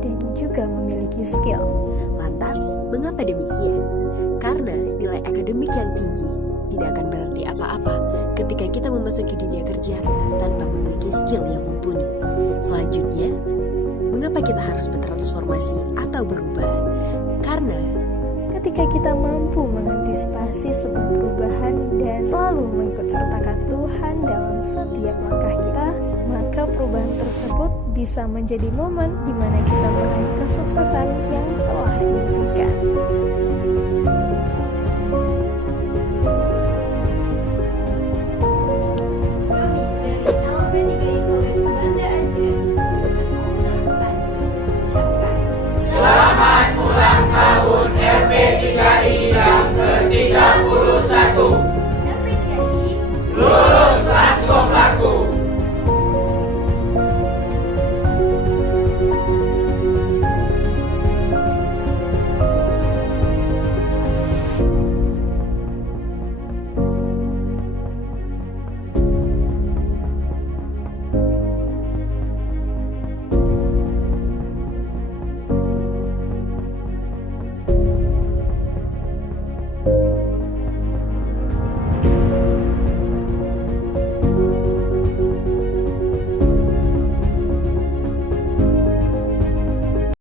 dan juga memiliki skill. Lantas, mengapa demikian? Karena nilai akademik yang tinggi tidak akan berarti apa-apa ketika kita memasuki dunia kerja tanpa memiliki skill yang mumpuni. Selanjutnya, mengapa kita harus bertransformasi atau berubah? Karena ketika kita mampu mengantisipasi sebuah perubahan dan selalu mengikutsertakan Tuhan dalam setiap langkah kita, maka perubahan tersebut bisa menjadi momen di mana kita meraih kesuksesan yang telah impikan.